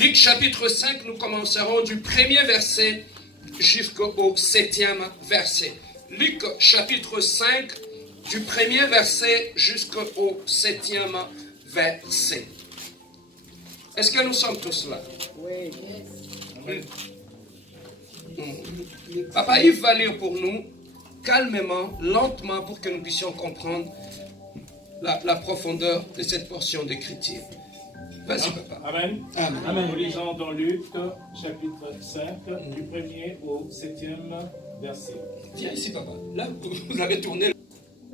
Luc chapitre 5, nous commencerons du premier verset jusqu'au 7e verset. Luc chapitre 5, du premier verset jusqu'au 7e verset. Est-ce que nous sommes tous là? Oui. Papa Yves va lire pour nous, calmement, lentement, pour que nous puissions comprendre la profondeur de cette portion d'écriture. Vas-y, papa. Amen. Amen. Amen. Nous lisons dans Luc, chapitre 5, du 1er au 7e verset. Viens ici, papa. Là, vous avez tourné.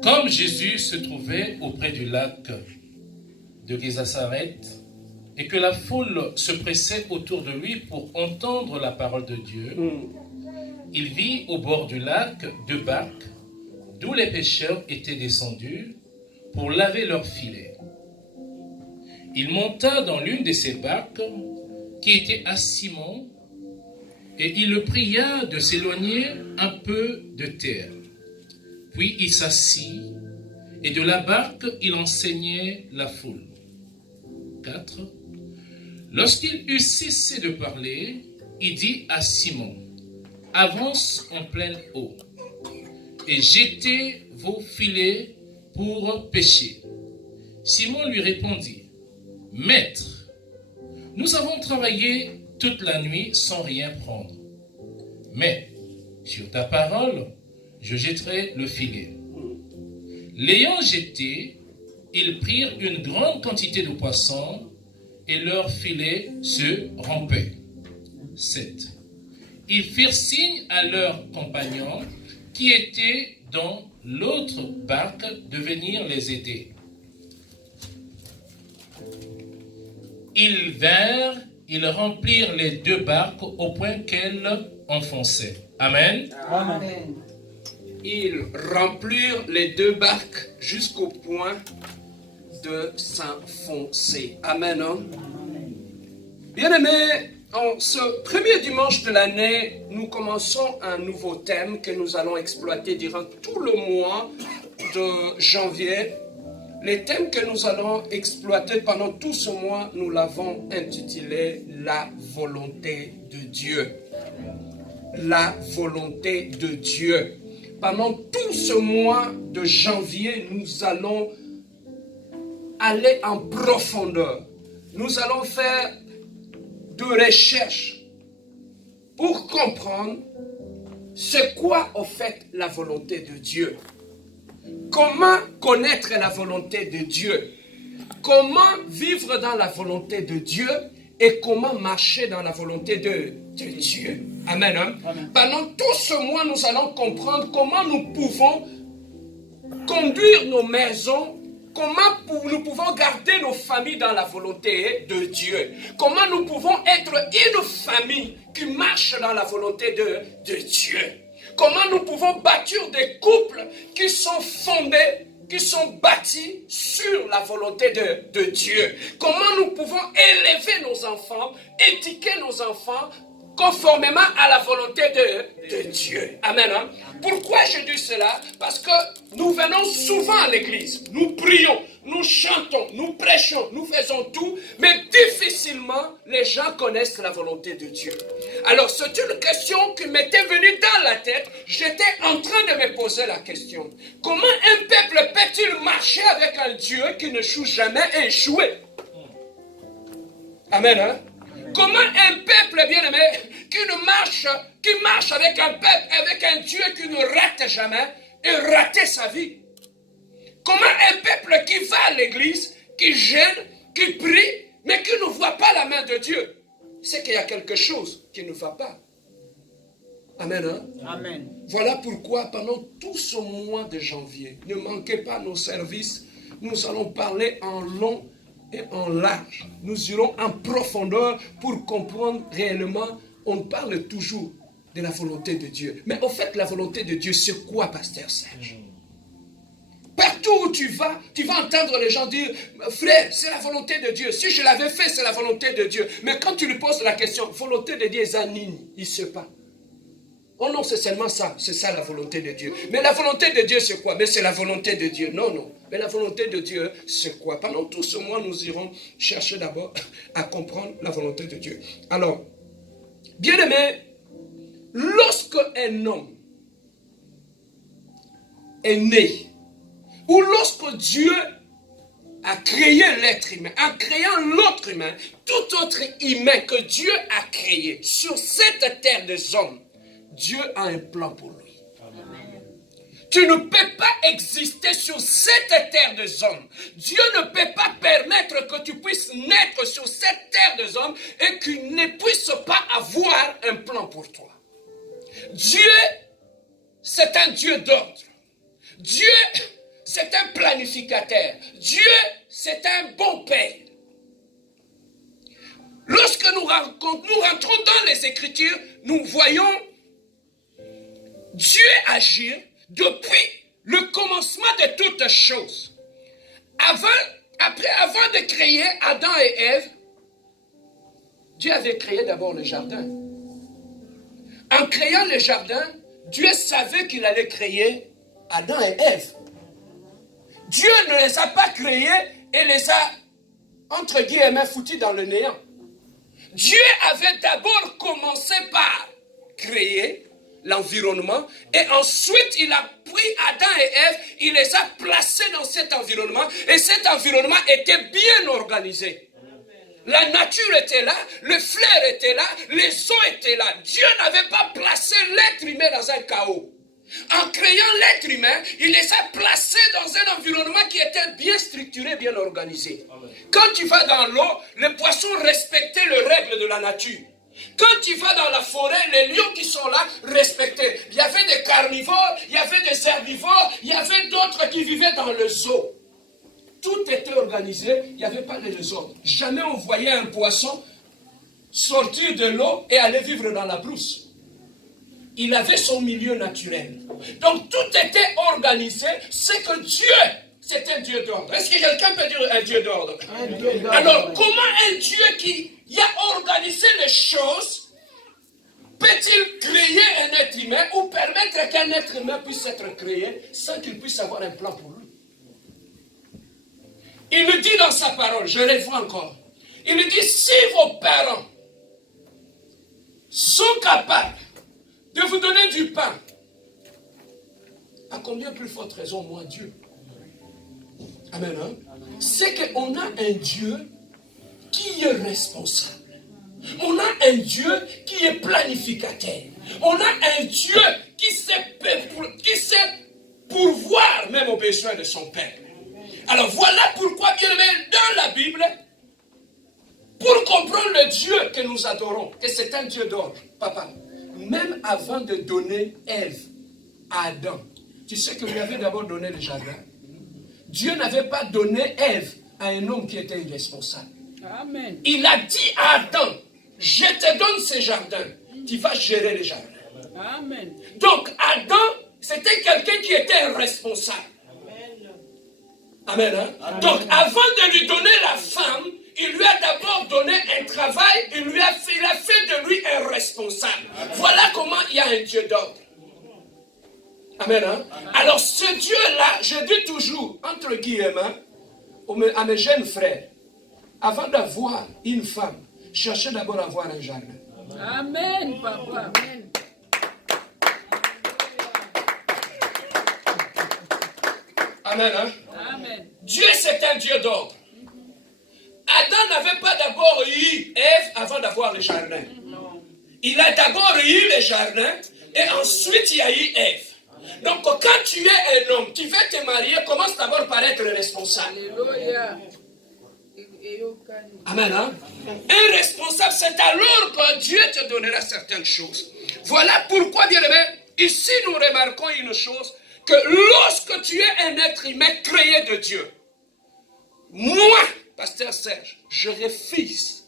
Comme Jésus se trouvait auprès du lac de Gézasareth et que la foule se pressait autour de lui pour entendre la parole de Dieu, il vit au bord du lac 2 barques d'où les pêcheurs étaient descendus pour laver leurs filets. Il monta dans l'une de ces barques qui était à Simon et il le pria de s'éloigner un peu de terre. Puis il s'assit et de la barque il enseignait la foule. 4. Lorsqu'il eut cessé de parler, il dit à Simon, « Avance en pleine eau et jetez vos filets pour pêcher. » Simon lui répondit, « Maître, nous avons travaillé toute la nuit sans rien prendre. Mais sur ta parole, je jetterai le filet. » L'ayant jeté, ils prirent une grande quantité de poissons et leur filet se rompait. 7. Ils firent signe à leurs compagnons qui étaient dans l'autre barque de venir les aider. Ils vinrent, ils remplirent les 2 barques au point qu'elles enfonçaient. Amen. Amen. Ils remplirent les 2 barques jusqu'au point de s'enfoncer. Amen. Hein? Bien-aimés, en ce premier dimanche de l'année, nous commençons un nouveau thème que nous allons exploiter durant tout le mois de janvier. Les thèmes que nous allons exploiter pendant tout ce mois, nous l'avons intitulé « La volonté de Dieu ». La volonté de Dieu. Pendant tout ce mois de janvier, nous allons aller en profondeur. Nous allons faire de recherches pour comprendre c'est quoi au fait la volonté de Dieu. Comment connaître la volonté de Dieu? Comment vivre dans la volonté de Dieu et comment marcher dans la volonté de Dieu? Amen. Hein? Amen. Pendant tout ce mois, nous allons comprendre comment nous pouvons conduire nos maisons, comment nous pouvons garder nos familles dans la volonté de Dieu. Comment nous pouvons être une famille qui marche dans la volonté de Dieu. Comment nous pouvons bâtir des couples qui sont fondés, qui sont bâtis sur la volonté de Dieu. Comment nous pouvons élever nos enfants, éduquer nos enfants conformément à la volonté de Dieu. Amen. Hein? Pourquoi je dis cela? Parce que nous venons souvent à l'église, nous prions, nous chantons, nous prêchons, nous faisons tout, mais difficilement les gens connaissent la volonté de Dieu. Alors c'est une question qui m'était venue dans la tête, j'étais en train de me poser la question. Comment un peuple peut-il marcher avec un Dieu qui ne joue jamais et échouer? Amen. Hein? Comment un peuple bien-aimé qui marche avec un peuple, avec un Dieu qui ne rate jamais et rater sa vie? Comment un peuple qui va à l'église, qui gêne, qui prie, mais qui ne voit pas la main de Dieu? C'est qu'il y a quelque chose qui ne va pas. Amen. Hein? Amen. Voilà pourquoi pendant tout ce mois de janvier, ne manquez pas nos services. Nous allons parler en long et en large. Nous irons en profondeur pour comprendre réellement. On parle toujours de la volonté de Dieu. Mais au fait, la volonté de Dieu, c'est quoi, Pasteur Serge? Partout où tu vas entendre les gens dire, frère, c'est la volonté de Dieu. Si je l'avais fait, c'est la volonté de Dieu. Mais quand tu lui poses la question, volonté de Dieu, Zanini, il ne sait pas. Oh non, c'est seulement ça. C'est ça la volonté de Dieu. Mais la volonté de Dieu, c'est quoi? Mais c'est la volonté de Dieu. Non, non. Mais la volonté de Dieu, c'est quoi? Pendant tout ce mois, nous irons chercher d'abord à comprendre la volonté de Dieu. Alors, bien aimé, lorsque un homme est né, ou lorsque Dieu a créé l'être humain, en créant l'autre humain, tout autre humain que Dieu a créé sur cette terre des hommes, Dieu a un plan pour lui. Amen. Tu ne peux pas exister sur cette terre des hommes. Dieu ne peut pas permettre que tu puisses naître sur cette terre des hommes et qu'il ne puisse pas avoir un plan pour toi. Dieu, c'est un Dieu d'ordre. Dieu, c'est un planificateur. Dieu, c'est un bon père. Lorsque nous rentrons dans les Écritures, nous voyons Dieu agir depuis le commencement de toutes choses. Avant de créer Adam et Ève, Dieu avait créé d'abord le jardin. En créant le jardin, Dieu savait qu'il allait créer Adam et Ève. Dieu ne les a pas créés et les a, entre guillemets, foutus dans le néant. Dieu avait d'abord commencé par créer l'environnement et ensuite il a pris Adam et Ève, il les a placés dans cet environnement et cet environnement était bien organisé. La nature était là, le flair était là, les eaux étaient là. Dieu n'avait pas placé l'être humain dans un chaos. En créant l'être humain, il les a placés dans un environnement qui était bien structuré, bien organisé. Amen. Quand tu vas dans l'eau, les poissons respectaient les règles de la nature. Quand tu vas dans la forêt, les lions qui sont là respectaient. Il y avait des carnivores, il y avait des herbivores, il y avait d'autres qui vivaient dans le zoo. Tout était organisé, il n'y avait pas de désordre. Jamais on voyait un poisson sortir de l'eau et aller vivre dans la brousse. Il avait son milieu naturel. Donc tout était organisé, c'est que Dieu, c'est un Dieu d'ordre. Est-ce que quelqu'un peut dire un Dieu d'ordre? Alors comment un Dieu qui a organisé les choses peut-il créer un être humain ou permettre qu'un être humain puisse être créé sans qu'il puisse avoir un plan pour lui? Il nous dit dans sa parole, je le vois encore, il nous dit si vos parents sont capables de vous donner du pain, à combien plus forte raison, moi, Dieu? Amen. Hein? C'est qu'on a un Dieu qui est responsable. On a un Dieu qui est planificateur. On a un Dieu qui sait pourvoir même aux besoins de son Père. Alors voilà pourquoi, bien aimé, dans la Bible, pour comprendre le Dieu que nous adorons, que c'est un Dieu d'ordre, papa, même avant de donner Ève à Adam, tu sais que lui avait d'abord donné le jardin. Dieu n'avait pas donné Ève à un homme qui était irresponsable. Amen. Il a dit à Adam, je te donne ce jardin, tu vas gérer le jardin. Amen. Donc Adam, c'était quelqu'un qui était responsable. Amen. Hein? Amen. Donc avant de lui donner la femme, il lui a d'abord donné un travail, il a fait de lui un responsable. Amen. Voilà comment il y a un Dieu d'ordre. Amen. Hein? Amen. Alors ce Dieu-là, je dis toujours, entre guillemets, à mes jeunes frères, avant d'avoir une femme, cherchez d'abord à avoir un jardin. Amen, papa. Amen. Amen. Hein? Amen. Dieu, c'est un Dieu d'ordre. Adam n'avait pas d'abord eu Ève avant d'avoir le jardin. Non. Il a d'abord eu le jardin et ensuite il y a eu Ève. Donc quand tu es un homme, tu veux te marier, commence d'abord par être responsable. Alléluia. Amen. Hein? Un responsable, c'est alors que Dieu te donnera certaines choses. Voilà pourquoi, bien aimé, ici nous remarquons une chose, que lorsque tu es un être humain créé de Dieu, moi, pasteur Serge, je refuse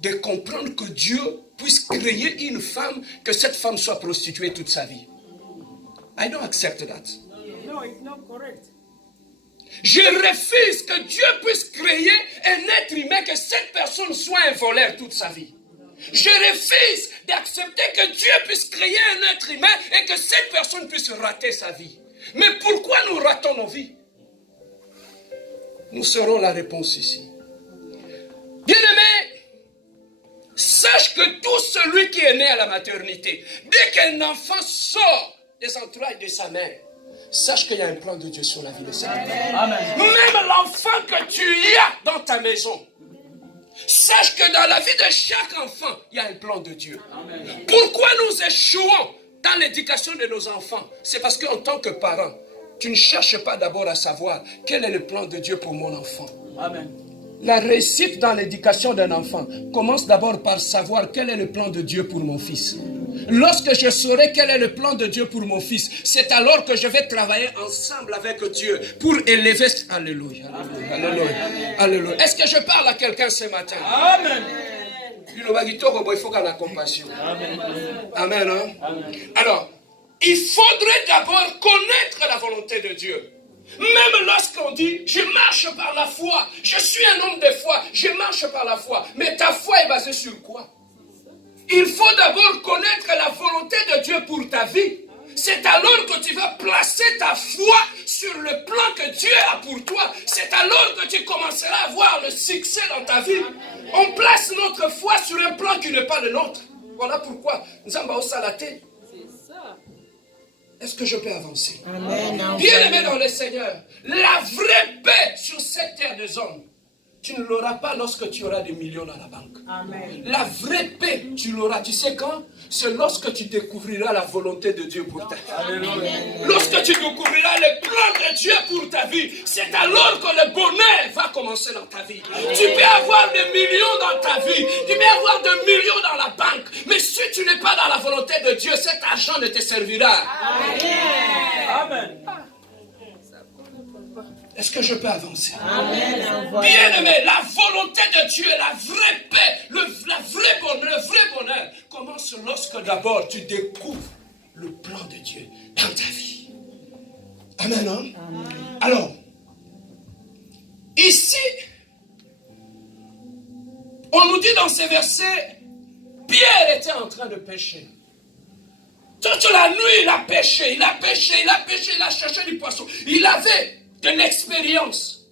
de comprendre que Dieu puisse créer une femme, que cette femme soit prostituée toute sa vie. I don't accept that. No, it's not correct. Je refuse que Dieu puisse créer un être humain, que cette personne soit un voleur toute sa vie. Je refuse d'accepter que Dieu puisse créer un être humain et que cette personne puisse rater sa vie. Mais pourquoi nous ratons nos vies? Nous saurons la réponse ici. Bien-aimé, sache que tout celui qui est né à la maternité, dès qu'un enfant sort des entrailles de sa mère, sache qu'il y a un plan de Dieu sur la vie de cette enfant. Même l'enfant que tu as dans ta maison, sache que dans la vie de chaque enfant, il y a un plan de Dieu. Amen. Pourquoi nous échouons dans l'éducation de nos enfants? C'est parce qu'en tant que parent, tu ne cherches pas d'abord à savoir quel est le plan de Dieu pour mon enfant. Amen. La réussite dans l'éducation d'un enfant commence d'abord par savoir quel est le plan de Dieu pour mon fils. Lorsque je saurai quel est le plan de Dieu pour mon fils, c'est alors que je vais travailler ensemble avec Dieu pour élever... Alléluia, alléluia, alléluia. Est-ce que je parle à quelqu'un ce matin? Amen. Il faut qu'on ait la compassion. Amen. Amen. Hein? Amen. Alors, il faudrait d'abord connaître la volonté de Dieu. Même lorsqu'on dit, je marche par la foi, je suis un homme de foi, je marche par la foi. Mais ta foi est basée sur quoi? Il faut d'abord connaître la volonté de Dieu pour ta vie. C'est alors que tu vas placer ta foi sur le plan que Dieu a pour toi. C'est alors que tu commenceras à voir le succès dans ta vie. On place notre foi sur un plan qui n'est pas le nôtre. Voilà pourquoi nous avons salaté. Est-ce que je peux avancer? Amen. Bien-aimé dans le Seigneur, la vraie paix sur cette terre des hommes, tu ne l'auras pas lorsque tu auras des millions dans la banque. Amen. La vraie paix, tu l'auras. Tu sais quand? C'est lorsque tu découvriras la volonté de Dieu pour ta vie. Lorsque tu découvriras le plan de Dieu pour ta vie, c'est alors que le bonheur va commencer dans ta vie. Amen. Tu peux avoir des millions dans ta vie, tu peux avoir des millions dans la banque, mais si tu n'es pas dans la volonté de Dieu, cet argent ne te servira. Amen. Amen. Est-ce que je peux avancer? Amen. Bien-aimé, la volonté de Dieu, la vraie paix, le vrai bonheur commence lorsque d'abord tu découvres le plan de Dieu dans ta vie. Amen. Hein? Amen. Alors, ici, on nous dit dans ces versets, Pierre était en train de pécher. Toute la nuit, il a péché, il a cherché du poisson. Il avait de l'expérience.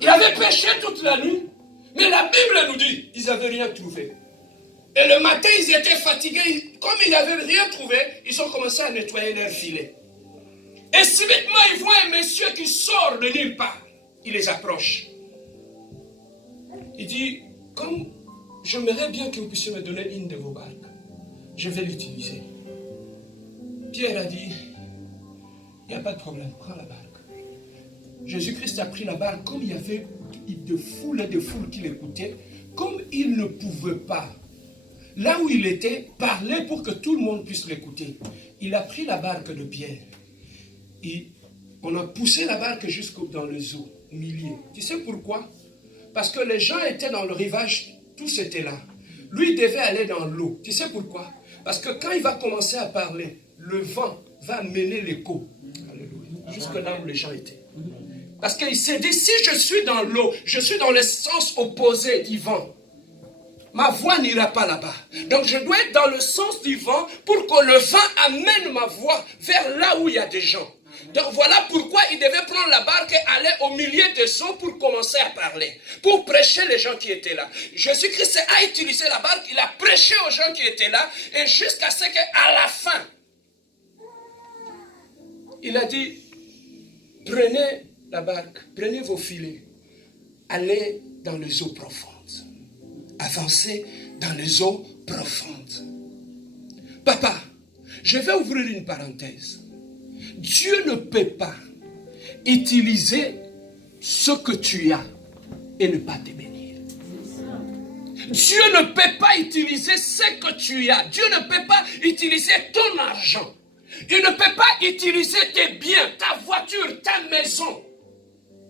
Il avait péché toute la nuit, mais la Bible nous dit qu'ils n'avaient rien trouvé. Et le matin, ils étaient fatigués. Comme ils n'avaient rien trouvé, ils ont commencé à nettoyer leur filet. Et subitement, ils voient un monsieur qui sort de nulle part. Il les approche. Il dit, comme j'aimerais bien que vous puissiez me donner une de vos barques, je vais l'utiliser. Pierre a dit, il n'y a pas de problème, prends la barque. Jésus-Christ a pris la barque, comme il y avait de foules qui l'écoutaient, comme il ne pouvait pas, là où il était, parler pour que tout le monde puisse l'écouter. Il a pris la barque de Pierre. Et on a poussé la barque jusqu'au dans les eaux, au milieu. Tu sais pourquoi? Parce que les gens étaient dans le rivage, tous étaient là. Lui, il devait aller dans l'eau. Tu sais pourquoi? Parce que quand il va commencer à parler, le vent va mener l'écho. Alléluia. Jusque là où les gens étaient. Parce qu'il s'est dit, si je suis dans l'eau, je suis dans le sens opposé du vent. Ma voix n'ira pas là-bas. Donc je dois être dans le sens du vent pour que le vent amène ma voix vers là où il y a des gens. Donc voilà pourquoi il devait prendre la barque et aller au milieu des eaux pour commencer à parler. Pour prêcher les gens qui étaient là. Jésus-Christ a utilisé la barque, il a prêché aux gens qui étaient là. Et jusqu'à ce qu'à la fin, il a dit, prenez la barque, prenez vos filets, allez dans les eaux profondes. Avancez dans les eaux profondes. Papa, je vais ouvrir une parenthèse. Dieu ne peut pas utiliser ce que tu as et ne pas te bénir. Dieu ne peut pas utiliser ce que tu as. Dieu ne peut pas utiliser ton argent. Il ne peut pas utiliser tes biens, ta voiture, ta maison,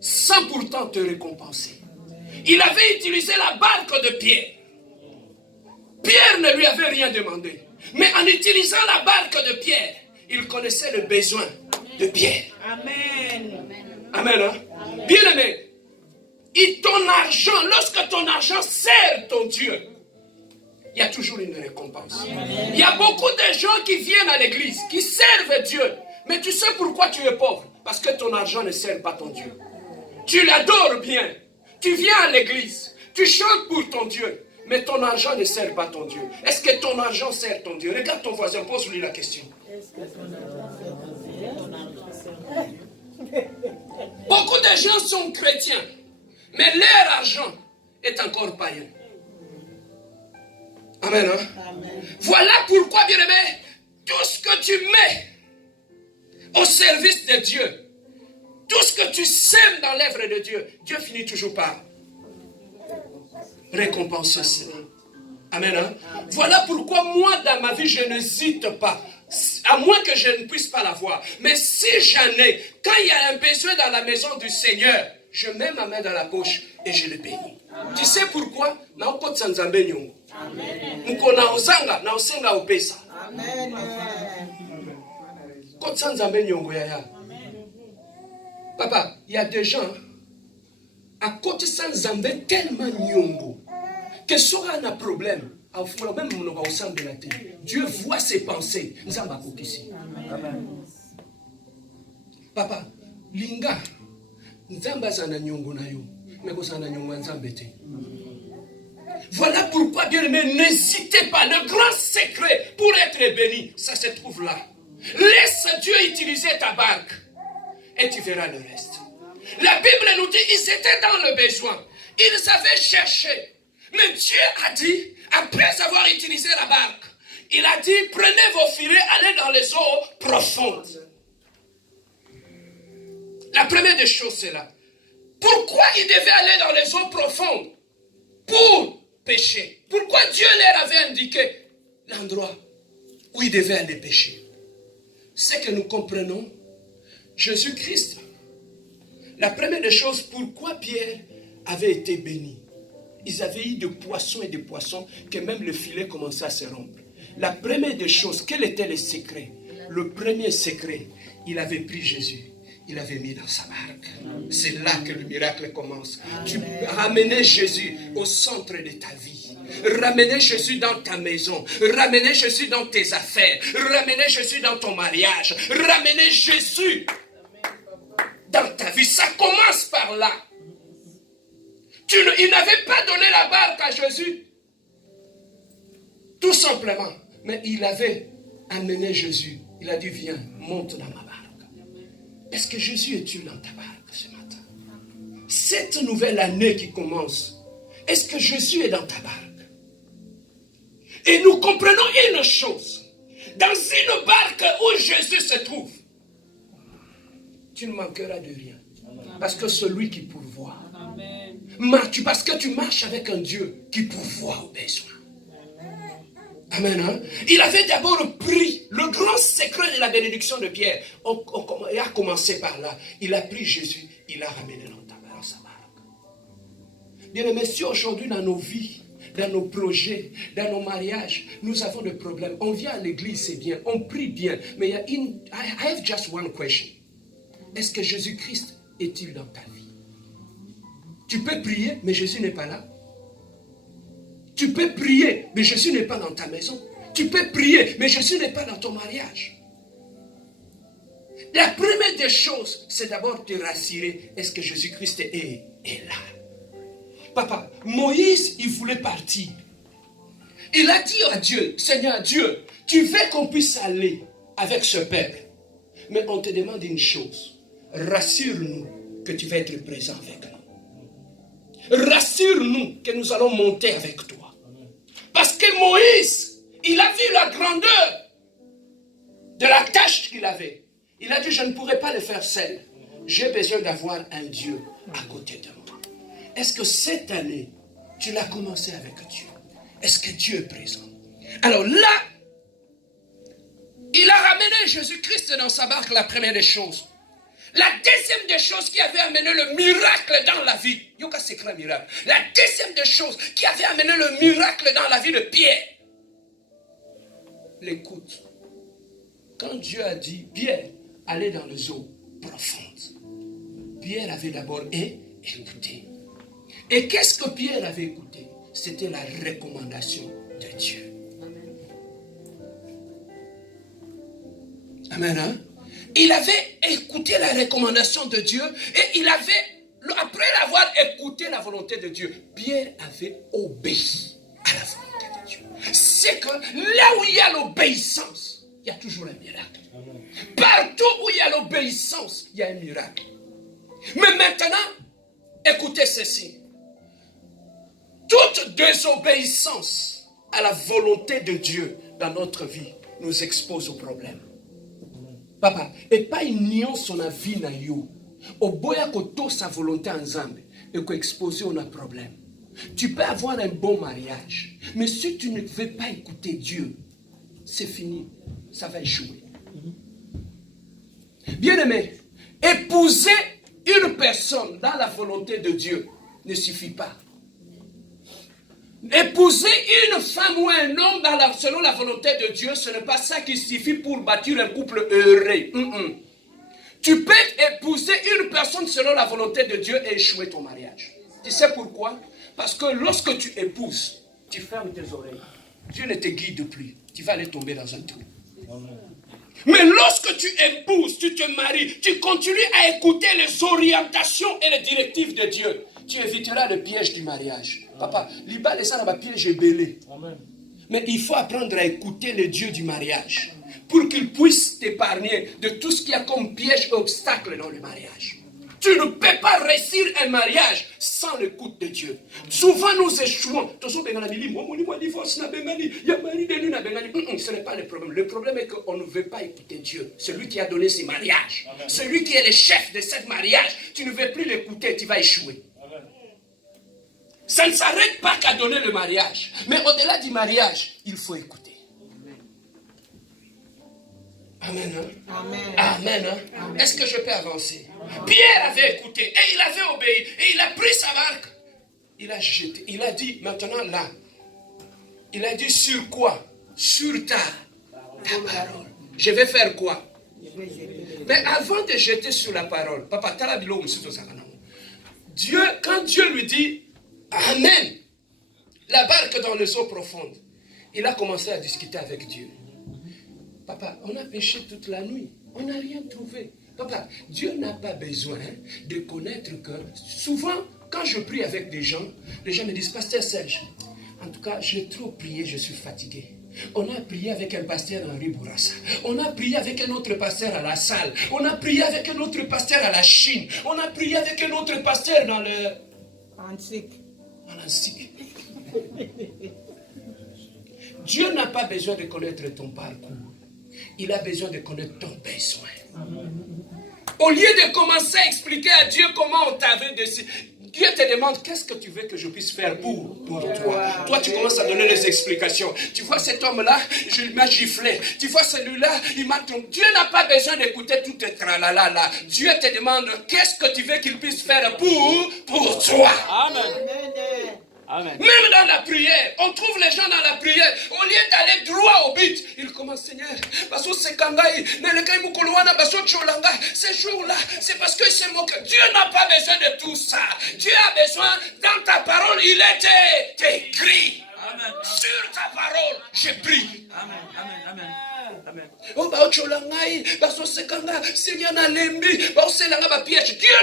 sans pourtant te récompenser. Il avait utilisé la barque de Pierre. Pierre ne lui avait rien demandé. Mais en utilisant la barque de Pierre, il connaissait le besoin de Pierre. Amen. Amen. Hein? Bien aimé. Et ton argent, lorsque ton argent sert ton Dieu, il y a toujours une récompense. Il y a beaucoup de gens qui viennent à l'église, qui servent Dieu. Mais tu sais pourquoi tu es pauvre? Parce que ton argent ne sert pas ton Dieu. Tu l'adores bien. Tu viens à l'église. Tu chantes pour ton Dieu. Mais ton argent ne sert pas ton Dieu. Est-ce que ton argent sert ton Dieu? Regarde ton voisin, pose-lui la question. Beaucoup de gens sont chrétiens, mais leur argent est encore païen. Amen. Hein? Amen. Voilà pourquoi, bien-aimé, tout ce que tu mets au service de Dieu, tout ce que tu sèmes dans l'œuvre de Dieu, Dieu finit toujours par récompenser cela. Amen. Hein? Voilà pourquoi moi, dans ma vie, je n'hésite pas. À moins que je ne puisse pas l'avoir. Mais si j'en ai, quand il y a un besoin dans la maison du Seigneur, je mets ma main dans la poche et je le bénis. Amen. Tu sais pourquoi? Papa, il y a des gens à côté sans Zambé tellement nyongo que sera un problème. Dieu voit ses pensées. Papa, linga nzamba sana nyongo na yo, mais ko sana nyongo nzambe te. Voilà pourquoi, bien-aimé, n'hésitez pas. Le grand secret pour être béni, ça se trouve là. Laisse Dieu utiliser ta barque et tu verras le reste. La Bible nous dit, ils étaient dans le besoin. Ils avaient cherché. Mais Dieu a dit, après avoir utilisé la barque, il a dit, prenez vos filets, allez dans les eaux profondes. La première des choses, c'est là. Pourquoi ils devaient aller dans les eaux profondes? Pour pêcher. Pourquoi Dieu leur avait indiqué l'endroit où ils devaient aller pêcher? C'est que nous comprenons Jésus-Christ. La première des choses, pourquoi Pierre avait été béni? Ils avaient eu de poissons et de poissons que même le filet commençait à se rompre. La première des choses, quel était le secret? Le premier secret, il avait pris Jésus. Il avait mis dans sa barque. C'est là que le miracle commence. Tu ramenais Jésus au centre de ta vie. Ramenez Jésus dans ta maison. Ramenez Jésus dans tes affaires. Ramenez Jésus dans ton mariage. Ramenez Jésus dans ta vie. Ça commence par là. Il n'avait pas donné la barque à Jésus. Tout simplement. Mais il avait amené Jésus. Il a dit, viens, monte dans ma barque. Est-ce que Jésus est-il dans ta barque ce matin? Cette nouvelle année qui commence, est-ce que Jésus est dans ta barque? Et nous comprenons une chose. Dans une barque où Jésus se trouve, tu ne manqueras de rien. Parce que celui qui pourvoit. Parce que tu marches avec un Dieu qui pourvoit aux besoins. Amen. Hein? Il avait d'abord pris le grand secret de la bénédiction de Pierre. Il a commencé par là. Il a pris Jésus, il l'a ramené dans sa barque. Bien aimé, si aujourd'hui dans nos vies, dans nos projets, dans nos mariages, nous avons des problèmes. On vient à l'église, c'est bien, on prie bien. Mais il y a I have just one question. Est-ce que Jésus-Christ est-il dans ta vie? Tu peux prier, mais Jésus n'est pas là. Tu peux prier, mais Jésus n'est pas dans ta maison. Tu peux prier, mais Jésus n'est pas dans ton mariage. La première des choses, c'est d'abord te rassurer. Est-ce que Jésus-Christ est là? Papa, Moïse, il voulait partir. Il a dit à Dieu, Seigneur Dieu, tu veux qu'on puisse aller avec ce peuple. Mais on te demande une chose. Rassure-nous que tu vas être présent avec nous. Rassure-nous que nous allons monter avec toi. Parce que Moïse, il a vu la grandeur de la tâche qu'il avait. Il a dit, je ne pourrais pas le faire seul. J'ai besoin d'avoir un Dieu à côté de moi. Est-ce que cette année, tu l'as commencé avec Dieu? Est-ce que Dieu est présent? Alors là, il a ramené Jésus-Christ dans sa barque, la première des choses. La deuxième des choses qui avait amené le miracle dans la vie, c'est un miracle. La deuxième des choses qui avait amené le miracle dans la vie de Pierre, l'écoute. Quand Dieu a dit, Pierre, allez dans les eaux profondes, Pierre avait d'abord écouté. Et qu'est-ce que Pierre avait écouté? C'était la recommandation de Dieu. Amen. Hein? Il avait écouté la recommandation de Dieu et il avait, après avoir écouté la volonté de Dieu, Pierre avait obéi à la volonté de Dieu. C'est que là où il y a l'obéissance, il y a toujours un miracle. Partout où il y a l'obéissance, il y a un miracle. Mais maintenant, écoutez ceci. Toute désobéissance à la volonté de Dieu dans notre vie nous expose au problème. Papa, et pas une nuance na vie na yo. Au boya koto sa volonté ensemble et ko exposer on a problème. Tu peux avoir un bon mariage, mais si tu ne veux pas écouter Dieu, c'est fini, ça va échouer. Bien-aimé, épouser une personne dans la volonté de Dieu ne suffit pas. Épouser une femme ou un homme selon la volonté de Dieu, ce n'est pas ça qui suffit pour bâtir un couple heureux. Tu peux épouser une personne selon la volonté de Dieu et échouer ton mariage. Tu sais pourquoi? Parce que lorsque tu épouses, tu fermes tes oreilles. Dieu ne te guide plus. Tu vas aller tomber dans un trou. Mais lorsque tu épouses, tu te maries, tu continues à écouter les orientations et les directives de Dieu. Tu éviteras le piège du mariage. Papa, l'Iba les a piège est belé. Mais il faut apprendre à écouter le Dieu du mariage pour qu'il puisse t'épargner de tout ce qu'il y a comme piège et obstacle dans le mariage. Tu ne peux pas réussir un mariage sans l'écoute de Dieu. Souvent nous échouons. Ce n'est pas le problème. Le problème est qu'on ne veut pas écouter Dieu. Celui qui a donné ce mariage. Celui qui est le chef de ce mariage. Tu ne veux plus l'écouter, tu vas échouer. Ça ne s'arrête pas qu'à donner le mariage. Mais au-delà du mariage, il faut écouter. Amen. Hein? Amen. Amen. Hein? Amen. Est-ce que je peux avancer? Pierre avait écouté et il avait obéi. Et il a pris sa barque. Il a jeté. Il a dit, maintenant là. Il a dit sur quoi? Sur ta parole. Je vais faire quoi? Mais avant de jeter sur la parole, Papa, Dieu, quand Dieu lui dit Amen, la barque dans les eaux profondes, il a commencé à discuter avec Dieu. Papa, on a péché toute la nuit. On n'a rien trouvé. Papa, Dieu n'a pas besoin de connaître que... Souvent, quand je prie avec des gens, les gens me disent, Pasteur Serge, en tout cas, j'ai trop prié, je suis fatigué. On a prié avec un pasteur Henri Bourassa. On a prié avec un autre pasteur à la salle. On a prié avec un autre pasteur à la Chine. On a prié avec un autre pasteur dans le... Antique. Dieu n'a pas besoin de connaître ton parcours. Il a besoin de connaître ton besoin. Au lieu de commencer à expliquer à Dieu comment on t'avait décidé, Dieu te demande qu'est-ce que tu veux que je puisse faire pour toi. Toi, tu commences à donner les explications. Tu vois cet homme-là, il m'a giflé. Tu vois celui-là, il m'a trompé. Dieu n'a pas besoin d'écouter tout tes tralala là. Dieu te demande qu'est-ce que tu veux qu'il puisse faire pour toi. Amen. Amen. Même dans la prière, on trouve les gens dans la prière, au lieu d'aller droit au but, ils commencent, Seigneur, ces jours-là, c'est parce que c'est mon cœur. Dieu n'a pas besoin de tout ça. Dieu a besoin, dans ta parole, il est écrit. Amen. Sur ta parole, je prie. Amen. Amen. Amen. Amen. Dieu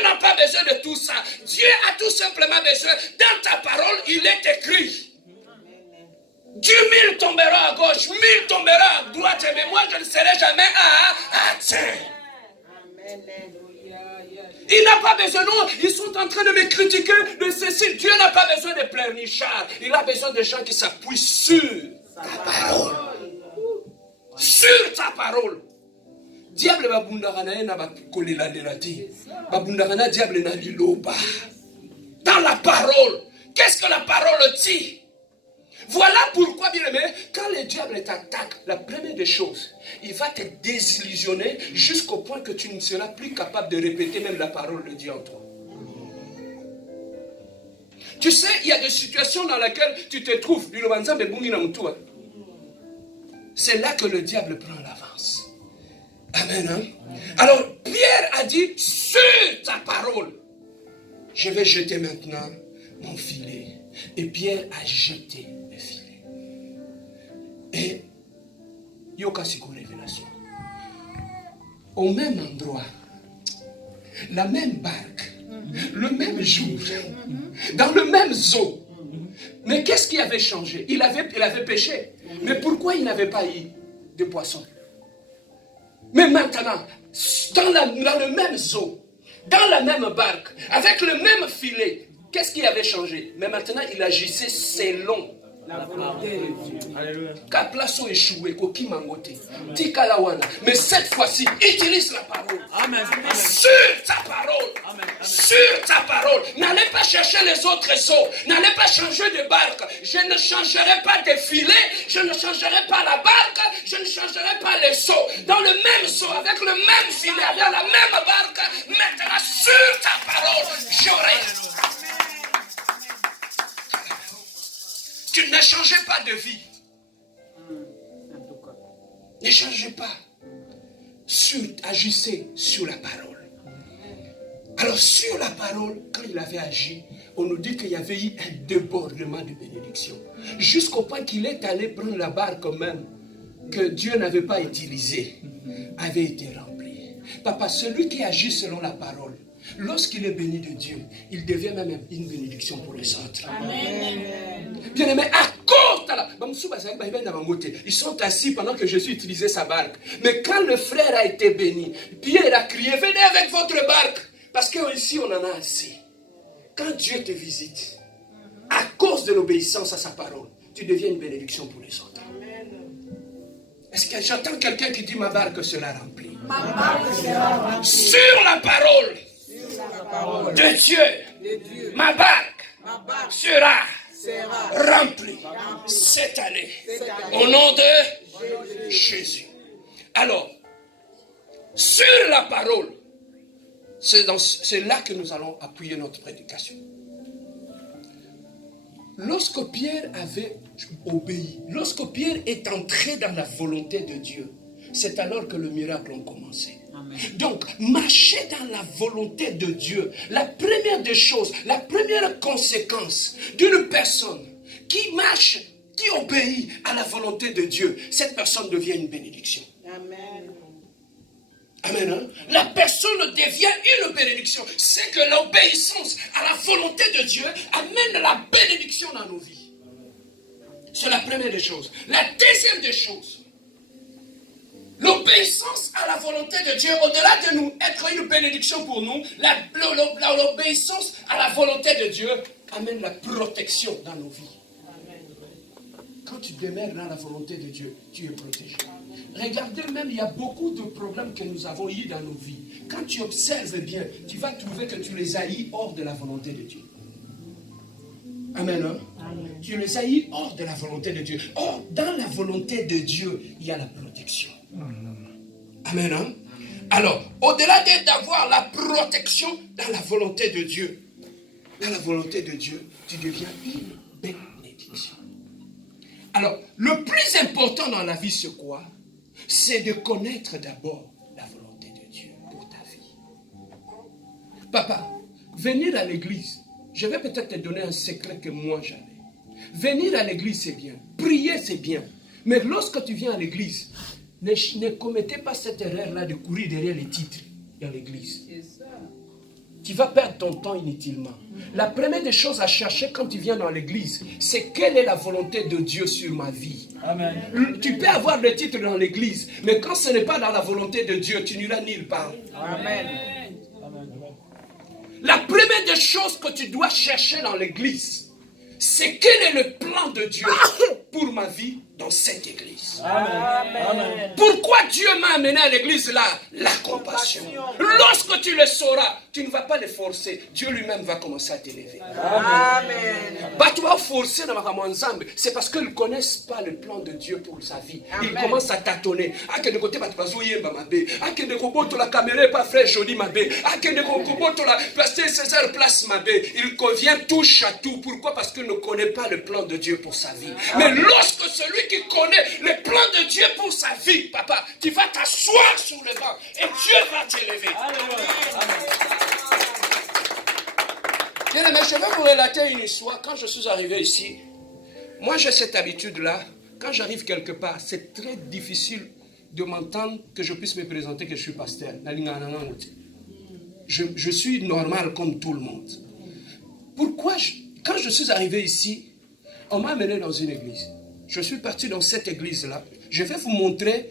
n'a pas besoin de tout ça. Dieu a tout simplement besoin. Dans ta parole, il est écrit. Dieu 1000 tombera à gauche, 1000 tombera à droite, mais moi je ne serai jamais à terre. Il n'a pas besoin, non, ils sont en train de me critiquer de ceci. Dieu n'a pas besoin de pleurnichards. Il a besoin de gens qui s'appuient sur ta parole. Sur ta parole. Diable babundarana na bakolela delati. Babundarana diable na liloba. Dans la parole. Qu'est-ce que la parole dit? Voilà pourquoi, bien aimé, quand le diable t'attaque, la première des choses, il va te désillusionner jusqu'au point que tu ne seras plus capable de répéter même la parole de Dieu en toi. Tu sais, il y a des situations dans lesquelles tu te trouves. C'est là que le diable prend l'avance. Amen. Hein? Alors, Pierre a dit, sur ta parole, je vais jeter maintenant mon filet. Et Pierre a jeté le filet. Yokasiko révélation. Au même endroit, la même barque, le même jour, dans le même zoo. Mais qu'est-ce qui avait changé? Il avait pêché. Mais pourquoi il n'avait pas eu de poissons? Mais maintenant, dans le même zoo, dans la même barque, avec le même filet, qu'est-ce qui avait changé? Mais maintenant, il agissait selon la volonté de Dieu. Alléluia. Mais cette fois-ci, utilise la parole. Amen. Sur ta parole. Amen. Sur ta parole. N'allez pas chercher les autres eaux. N'allez pas changer de barque. Je ne changerai pas de filet. Je ne changerai pas la barque. Je ne changerai pas les eaux. Dans le même seau, avec le même filet, avec la même barque. Maintenant, sur ta parole, j'aurai. Tu ne changez pas de vie. Ne changez pas. Agissez sur la parole. Alors sur la parole, quand il avait agi, on nous dit qu'il y avait eu un débordement de bénédiction. Jusqu'au point qu'il est allé prendre la barque même, que Dieu n'avait pas utilisée, avait été remplie. Papa, celui qui agit selon la parole, lorsqu'il est béni de Dieu, il devient même une bénédiction pour les autres. Amen. Bien aimé, à cause de la... Ils sont assis pendant que Jésus utilisait sa barque. Mais quand le frère a été béni, Pierre a crié, venez avec votre barque. Parce qu'ici, on en a assez. Quand Dieu te visite, à cause de l'obéissance à sa parole, tu deviens une bénédiction pour les autres. Amen. Est-ce que j'entends quelqu'un qui dit ma barque sera remplie? Ma barque sera remplie. Sur la parole de Dieu, ma barque sera remplie cette année. Au nom de Jésus. Alors, sur la parole, c'est là que nous allons appuyer notre prédication. Lorsque Pierre avait obéi, lorsque Pierre est entré dans la volonté de Dieu, c'est alors que le miracle a commencé. Amen. Donc, marcher dans la volonté de Dieu, la première des choses, la première conséquence d'une personne qui marche, qui obéit à la volonté de Dieu, cette personne devient une bénédiction. Amen. Amen. Hein? La personne devient une bénédiction. C'est que l'obéissance à la volonté de Dieu amène la bénédiction dans nos vies. C'est la première des choses. La deuxième des choses, l'obéissance à la volonté de Dieu, au-delà de nous être une bénédiction pour nous, l'obéissance à la volonté de Dieu amène la protection dans nos vies. Quand tu demeures dans la volonté de Dieu, tu es protégé. Regardez même, il y a beaucoup de problèmes que nous avons eus dans nos vies. Quand tu observes bien, tu vas trouver que tu les as eus hors de la volonté de Dieu. Amen. Hein? Amen. Tu les as eus hors de la volonté de Dieu. Or, dans la volonté de Dieu, il y a la protection. Amen. Hein? Alors, au-delà d'avoir la protection dans la volonté de Dieu, dans la volonté de Dieu, tu deviens une bénédiction. Alors, le plus important dans la vie, c'est quoi? C'est de connaître d'abord la volonté de Dieu pour ta vie. Papa, venir à l'église, je vais peut-être te donner un secret que moi j'avais. Venir à l'église, c'est bien. Prier, c'est bien. Mais lorsque tu viens à l'église, ne commettez pas cette erreur-là de courir derrière les titres dans l'église. Tu vas perdre ton temps inutilement. La première des choses à chercher quand tu viens dans l'église, c'est quelle est la volonté de Dieu sur ma vie. Amen. Tu peux avoir le titre dans l'église, mais quand ce n'est pas dans la volonté de Dieu, tu n'iras nulle part. Amen. La première des choses que tu dois chercher dans l'église, c'est quel est le plan de Dieu pour ma vie dans cette église. Amen. Amen. Pourquoi Dieu m'a amené à l'église là? La compassion. Lorsque tu le sauras, tu ne vas pas le forcer. Dieu lui-même va commencer à t'élever. Amen. Bah, tu vas forcer dans ma Nzambe. C'est parce qu'ils ne connaissent pas le plan de Dieu pour sa vie. Ils commencent à tâtonner. Ah, que de côté, tu vas jouer Mbamabé. Ah, que de côté, la caméra n'est pas frère Joli Mabé. Ah, que de côté, la pasteur César Place Mabé. Il convient touche à tout. Pourquoi? Parce qu'il ne connaît pas le plan de Dieu pour sa vie. Mais lorsque celui qui connaît le plan de Dieu pour sa vie, papa, tu vas t'asseoir sur le banc et Dieu va t'élever. Bien aimé, je vais vous relater une histoire. Quand je suis arrivé ici, moi j'ai cette habitude-là quand j'arrive quelque part, c'est très difficile de m'entendre que je puisse me présenter que je suis pasteur. Je suis normal comme tout le monde. Pourquoi, quand je suis arrivé ici, on m'a amené dans une église. Je suis parti dans cette église-là. Je vais vous montrer